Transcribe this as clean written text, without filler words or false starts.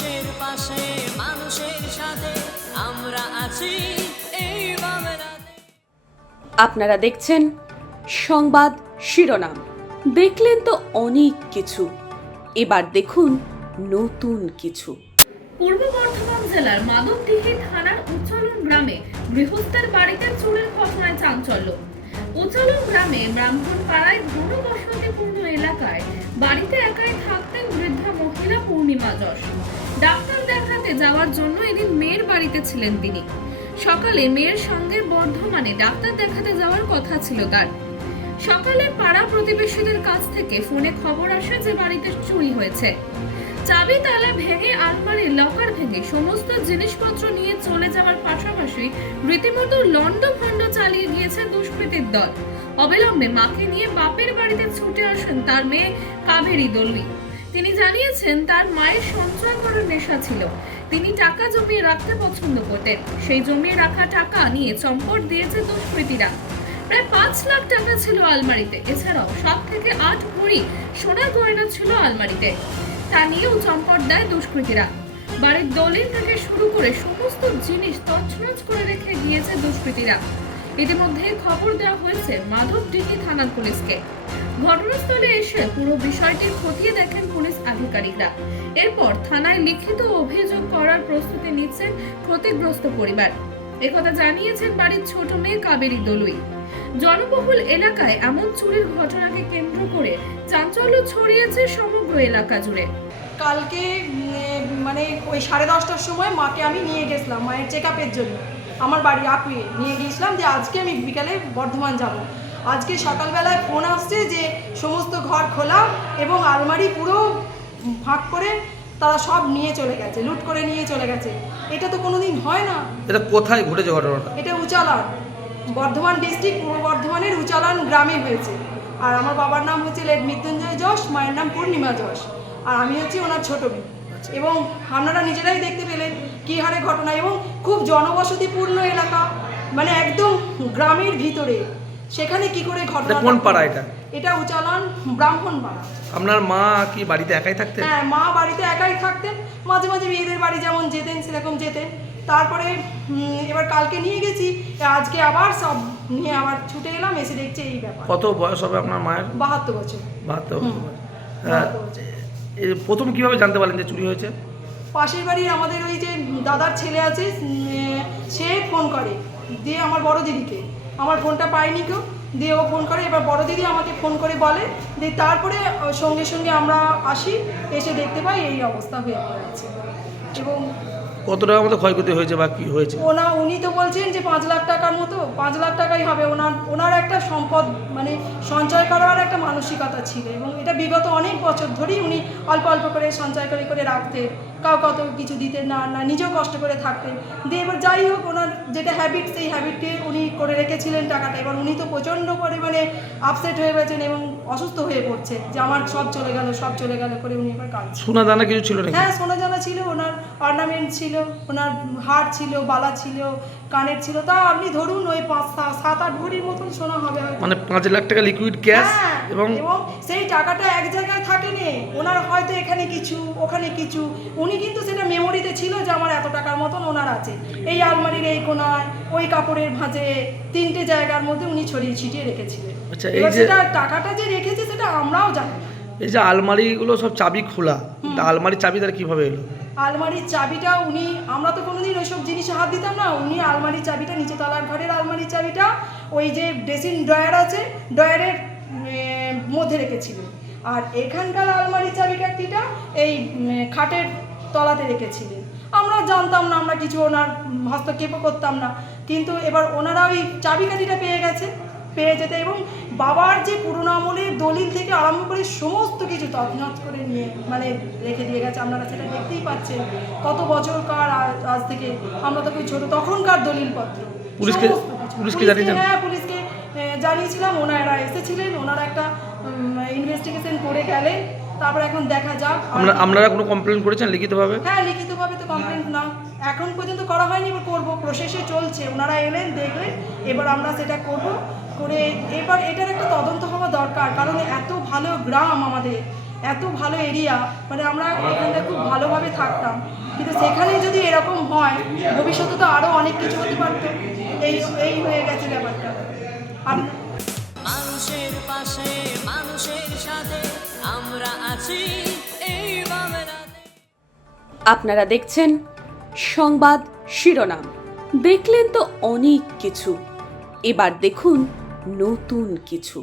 মানুষের পাশে মানুষের সাথে আমরা আছি এই বাংলাতে। আপনারা দেখছেন সংবাদ শিরোনাম। দেখলেন তো অনেক কিছু, এবার দেখুন নতুন কিছু। পূর্ব বর্ধমান জেলার মাধবদীঘি থানার উচ্চলন গ্রামে গৃহস্থের বাড়িতে চুরির ঘটনায় চাঞ্চল্য। উচ্চলন গ্রামে ব্রাহ্মণ পাড়ায় ঘন বসতিপূর্ণ এলাকায় বাড়িতে একাই থাকতেন বৃদ্ধা মহিলা পূর্ণিমা যশ। ডাক্তার দেখাতে যাওয়ার জন্য এদিন মেয়ের বাড়িতে ছিলেন তিনি। সকালে মেয়ের সঙ্গে বর্ধমানে ডাক্তার দেখাতে যাওয়ার কথা ছিল তার। সকালে পাড়া প্রতিবেশীদের কাছ থেকে ফোনে খবর আসে যে বাড়িতে চুরি হয়েছে। চাবি তালা ভেঙে আলমারির লকার ভেঙে সমস্ত জিনিসপত্র নিয়ে চলে যাওয়ার পাশাপাশি রীতিমতো লন্ডভন্ড চালিয়ে গিয়েছে দুষ্কৃতীর দল। অবিলম্বে মাকে নিয়ে বাপের বাড়িতে ছুটে আসেন তার মেয়ে কাবেরী দলুই। তিনি জানিয়েছেন তার মায়ের সঞ্চয় করার নেশা ছিল, তিনি টাকা জমিয়ে রাখতে পছন্দ করতেন। সেই জমিয়ে রাখা টাকা নিয়ে চম্পট দিয়েছে দুষ্কৃতীরা। প্রায় 5 লাখ টাকা ছিল আলমারিতে, এছাড়াও 7 থেকে 8 ভরি সোনার গয়না ছিল আলমারিতে। তা নিয়েও চম্পট দেয় দুষ্কৃতীরা। বাড়ির দলিল থেকে শুরু করে সমস্ত জিনিস তছনছ করে রেখে গিয়েছে দুষ্কৃতীরা। ইতিমধ্যে খবর দেওয়া হয়েছে মাধবদীঘি থানার পুলিশকে। ঘটনাস্থলে এসে পুরো বিষয়টি খতিয়ে দেখেন পুলিশ আধিকারিকরা। এরপর থানায় লিখিত অভিযোগ করার প্রস্তুতি নিচ্ছেন ক্ষতিগ্রস্ত পরিবার। একথা জানিয়েছেন বাড়ির ছোট মেয়ে কাবেরী দলুই। জনবহুল এলাকায় এমন চুরির ঘটনাকে কেন্দ্র করে চাঞ্চল্য ছড়িয়েছে সমগ্র এলাকা জুড়ে। কালকে মানে ওই 10:30টার সময় মাকে আমি নিয়ে গেছিলাম মায়ের চেক আপের জন্য। আমার বাড়ি আকুয়ে নিয়ে গিয়েছিলাম যে আজকে আমি বিকালে বর্ধমান যাব। আজকে সকালবেলায় ফোন আসছে যে সমস্ত ঘর খোলা এবং আলমারি পুরো ভাগ করে তারা সব নিয়ে চলে গেছে, লুট করে নিয়ে চলে গেছে। এটা তো কোনোদিন হয় না। এটা কোথায় ঘটেছে ঘটনাটা? এটা উচালান, বর্ধমান ডিস্ট্রিক্ট, পূর্ব বর্ধমানের উচালান গ্রামে হয়েছে। আর আমার বাবার নাম হচ্ছে লেট মৃত্যুঞ্জয় যশ, মায়ের নাম পূর্ণিমা যশ, আর আমি হচ্ছি ওনার ছোট মেয়ে। এবং আপনারা নিজেরাই দেখতে পেলেন কী হারে ঘটনা, এবং খুব জনবসতিপূর্ণ এলাকা, মানে একদম গ্রামের ভিতরে। সেখানে কি করে ঘটনা? কোন পাড়া এটা? এটা উচালান ব্রাহ্মণ পাড়া। আপনার মা কি বাড়িতে একাই থাকতেন? হ্যাঁ, মা বাড়িতে একাই থাকতেন। মাঝে মাঝে মেয়েদের বাড়ি যেমন যেতেন সেরকম যেতেন। তারপরে এবার কালকে নিয়ে গেছি, আজকে আবার সব নিয়ে আবার ছুটে এলাম, এসে দেখছি এই ব্যাপার। কত বয়স হবে আপনার মায়ের? 72 বছর। 72 বছর। 72 বছর। প্রথম কিভাবে জানতে পারলেন যে চুরি হয়েছে? পাশের বাড়ির আমাদের ওই যে দাদার ছেলে আছে, সে ফোন করে দিয়ে আমার বড় দিদিকে। আমার ফোনটা পাইনি কেউ, দিয়ে ও ফোন করে। এবার বড় দিদি আমাকে ফোন করে বলে, দিয়ে তারপরে সঙ্গে সঙ্গে আমরা আসি, এসে দেখতে পাই এই অবস্থা হয়ে পড়েছে। এবং কত টাকার মতো ক্ষয়ক্ষতি হয়েছে বা কি হয়েছে? উনি তো বলছেন যে 5 লাখ টাকার মতো, 5 লাখ টাকাই হবে। ওনার একটা সম্পদ, মানে সঞ্চয় করার একটা মানসিকতা ছিল, এবং এটা বিগত অনেক বছর ধরেই উনি অল্প অল্প করে সঞ্চয় করে করে রাখতেন। কত কিছু দিতেন না, নিজেও কষ্ট করে থাকতেন। দিয়ে এবার যাই হোক, ওনার যেটা হ্যাবিট, সেই হ্যাবিটকে উনি করে রেখেছিলেন টাকাটা। এবার উনি তো প্রচণ্ড পরিমাণে আপসেট হয়ে গেছেন এবং অসুস্থ হয়ে পড়ছে যে আমার সব চলে গেল করে উনি এবার কাঁদছেন। সোনা দানা কিছু ছিল নাকি? হ্যাঁ, সোনা জানা ছিল, ওনার অর্নামেন্ট ছিল, ওনার হার ছিল, বালা ছিল, কানের ছিল। তা আপনি ধরুন ওই 7-8 ভরির মতন সোনা হবে হয়তো। মানে 5 লাখ টাকা লিকুইড ক্যাশ। এবং সেই টাকাটা এক জায়গায় থাকেনি, ওনার হয়তো এখানে কিছু ওখানে কিছু। উনি কিন্তু সেটা মেমোরিতে ছিল যে আমার এত টাকার মতন ওনার আছে। এই আলমারির এই কোণায়, ওই কাপড়ের ভাঁজে, 3টে জায়গার মধ্যে উনি ছড়িয়ে ছিটিয়ে রেখেছিলেন। আচ্ছা, এবার সেটা টাকাটা যে রেখেছে সেটা আমরাও জানি। এই যে আলমারিগুলো সব চাবি খোলা, আলমারির চাবি তার কিভাবে এলো? আলমারির চাবিটা আমরা তো কোনোদিন ওইসব জিনিসে হাত দিতাম না। উনি আলমারির চাবিটা, নিচে তলার ঘরের আলমারির চাবিটা ওই যে ড্রেসিং ড্রয়ার আছে, ড্রয়ারের মধ্যে রেখেছিলেন। আর এখানকার আলমারির চাবিকাঠিটা এই খাটের তলাতে রেখেছিলেন। আমরা জানতাম না, আমরা কিছু ওনার হস্তক্ষেপও করতাম না। কিন্তু এবার ওনারা ওই চাবিকাঠিটা পেয়ে যেতে, এবং বাবার যে পুরোনো আমলের দলিল থেকে আরম্ভ করে সমস্ত কিছু তছনছ করে নিয়ে মানে রেখে দিয়ে গেছে। আপনারা সেটা দেখতেই পাচ্ছেন, কত বছরকার আজ থেকে। আমরা তো ছোট তখনকার দলিলপত্র পুলিশকে জানিয়েছিলাম। ওনারা এসেছিলেন, ওনারা একটা ইনভেস্টিগেশন করে গেলেন। তারপর এখন দেখা যাক। আপনারা কোনো কমপ্লেন করেছেন লিখিতভাবে? হ্যাঁ, লিখিতভাবে তো কমপ্লেন না এখন পর্যন্ত করা হয়নি, এবার করবো, প্রসেসে চলছে। ওনারা এলেন, দেখলেন, এবার আমরা সেটা করবো। করে এবার এটার একটা তদন্ত হওয়া দরকার, কারণ এত ভালো গ্রাম আমাদের, এত ভালো এরিয়া, মানে আমরা এখানটা খুব ভালোভাবে করে থাকতাম, কিন্তু সেখানে যদি এরকম হয় ভবিষ্যতে তো আরও অনেক কিছু হতে পারতো। এই এই হয়ে গেছে ব্যাপারটা। আর মানুষের পাশে মানুষের সাথে আমরা আছি এই বাংলাতে। আপনারা দেখছেন সংবাদ শিরোনাম। দেখলেন তো অনেক কিছু, এবার দেখুন নতুন কিছু।